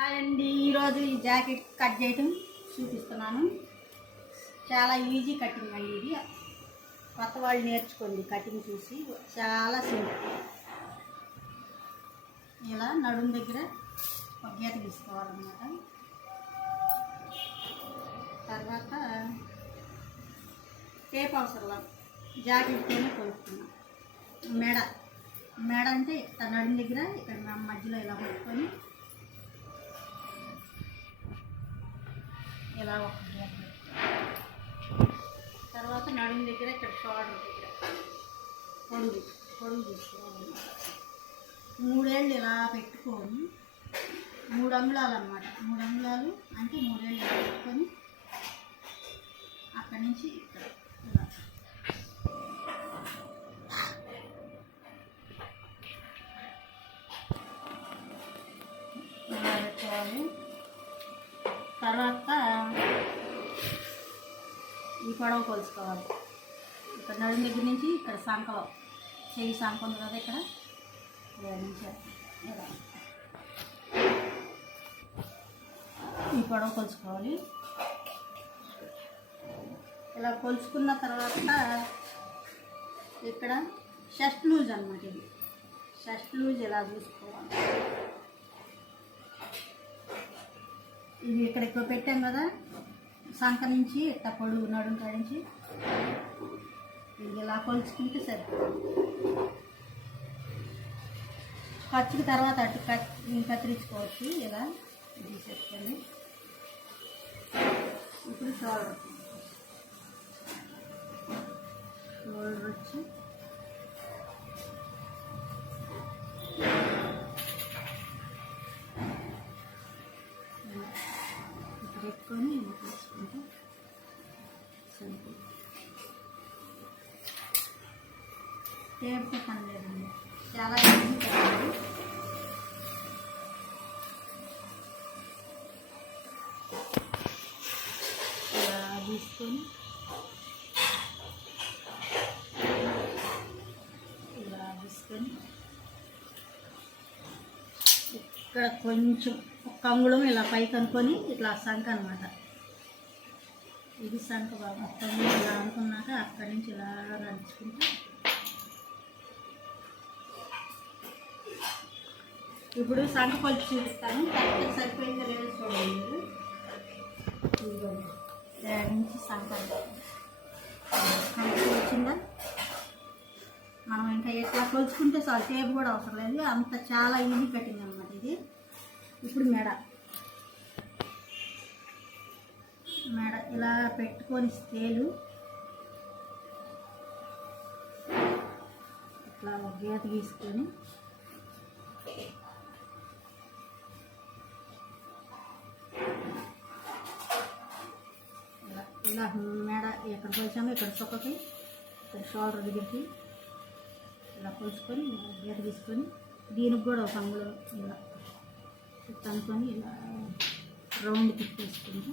Hi అండి, ఈరోజు ఈ జాకెట్ కట్ చేయటం చూపిస్తున్నాను. చాలా ఈజీ కటింగ్ అండి. ఇది కొత్త వాళ్ళు నేర్చుకోండి. కటింగ్ చూసి చాలా సింపుల్. ఇలా నడుము దగ్గర ఒక గీత తీసుకోవాలన్నమాట. తర్వాత టేప్ అవసరం, జాకెట్తోనే కొలుస్తున్నాం. మెడ అంటే ఇక్కడ నడుము దగ్గర ఇక్కడ మధ్యలో ఇలా పెట్టుకొని ఇలా ఒక గీత, తర్వాత నడుము దగ్గర ఇక్కడ షోల్డర్ దగ్గర పొడుగు తీసుకోవాలన్నమాట. 3 ఏళ్ళు ఇలా పెట్టుకొని 3 అంగుళాలు అన్నమాట. 3 అంగుళాలు అంటే 3 ఏళ్ళు ఇలా పెట్టుకొని అక్కడి నుంచి ఇక్కడ ఇలా పెట్టుకోవాలి. తర్వాత ఈ పొడవు కొలుసుకోవాలి. ఇక్కడ నడుము దగ్గర నుంచి ఇక్కడ సంకలో చెయ్యి సంక ఉంది కదా, ఇక్కడ నుంచి ఈ పొడవు కొలుసుకోవాలి. ఇలా కొలుచుకున్న తర్వాత ఇక్కడ షస్ట్ లూజ్ అన్నమాట. ఇది షస్ట్ లూజ్ ఇలా చూసుకోవాలి. ఇది ఇక్కడ ఎక్కువ పెట్టాం కదా, సంక నుంచి ఇట్లా పొడుగు నడుము కాడ నుంచి ఇది ఇలా కొలుచుకుంటే సరిపోతుంది. ఖర్చుకి తర్వాత అటు కత్తిరించుకోవచ్చు. ఇలా తీసేసుకోండి. ఇప్పుడు షోల్డర్ వచ్చి పెట్టుకొని తీసుకుంటే సరిపోతుంది. టేప్తో పని లేదండి, చాలా ఈజీ కదండి. ఇలా తీసుకొని ఇక్కడ కొంచెం ఒక అంగుళం ఇలా పైకి అనుకొని ఇట్లా సంక అనమాట. ఇది సంక మొత్తం ఇలా అనుకున్నాక అక్కడి నుంచి ఇలా నడుచుకుంటే ఇప్పుడు సంక కొలిచి చూపిస్తాను. కరెక్ట్గా సరిపోయిందో లేదో చూడండి. దాని నుంచి సంక వచ్చిందా, మనం ఇంకా ఎట్లా కొలుచుకుంటే చాలు, టేప్ కూడా అవసరం లేదు. అంత చాలా ఈజీ కటింగ్ అనమాట ఇది. ఇప్పుడు మెడ ఇలా పెట్టుకొని స్కేలు ఇట్లా ఒక గీత గీసుకొని ఇలా మెడ ఎక్కడ కొలిచామో ఇక్కడ చొక్కకి ఇక్కడ షోల్డర్ దగ్గరికి ఇలా కొలుచుకొని గీత తీసుకొని దీనికి కూడా ఒక అంగుళం ఇలా అనుకొని ఇలా రౌండ్ తిప్పేసుకుంటే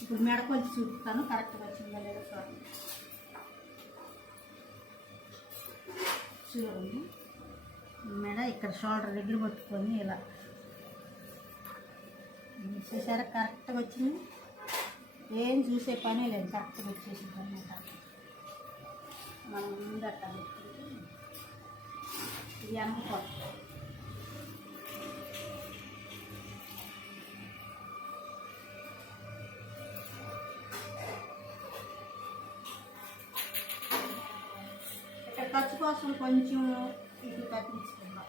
ఇప్పుడు మెడ కొలిచి చూపిస్తాను. కరెక్ట్గా వచ్చిందా లేదా చూడండి. మెడ ఇక్కడ షోల్డర్ దగ్గర పట్టుకొని ఇలా చూసారా, కరెక్ట్గా వచ్చింది. ఏం చూసే పనే లేదు, కరెక్ట్గా వచ్చేసింది అనమాట. మనం ముందు అట్లా పెట్టుకుంటే ఇది అనుకోవాలి. ఇక్కడ ఖర్చు కోసం కొంచెం ఇది కత్తిరించుకుందాం.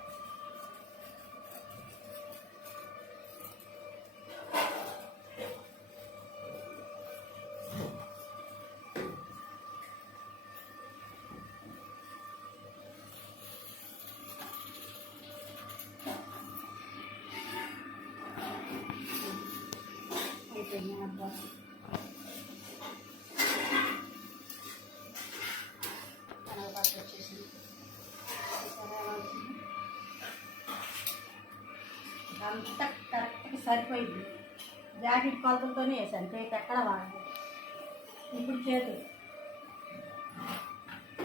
అంతా కరెక్ట్గా సరిపోయింది. జాకెట్ కొలతలతోనే వేసాను, టేప్ ఎక్కడ వాడలేదు. ఇప్పుడు చేతులు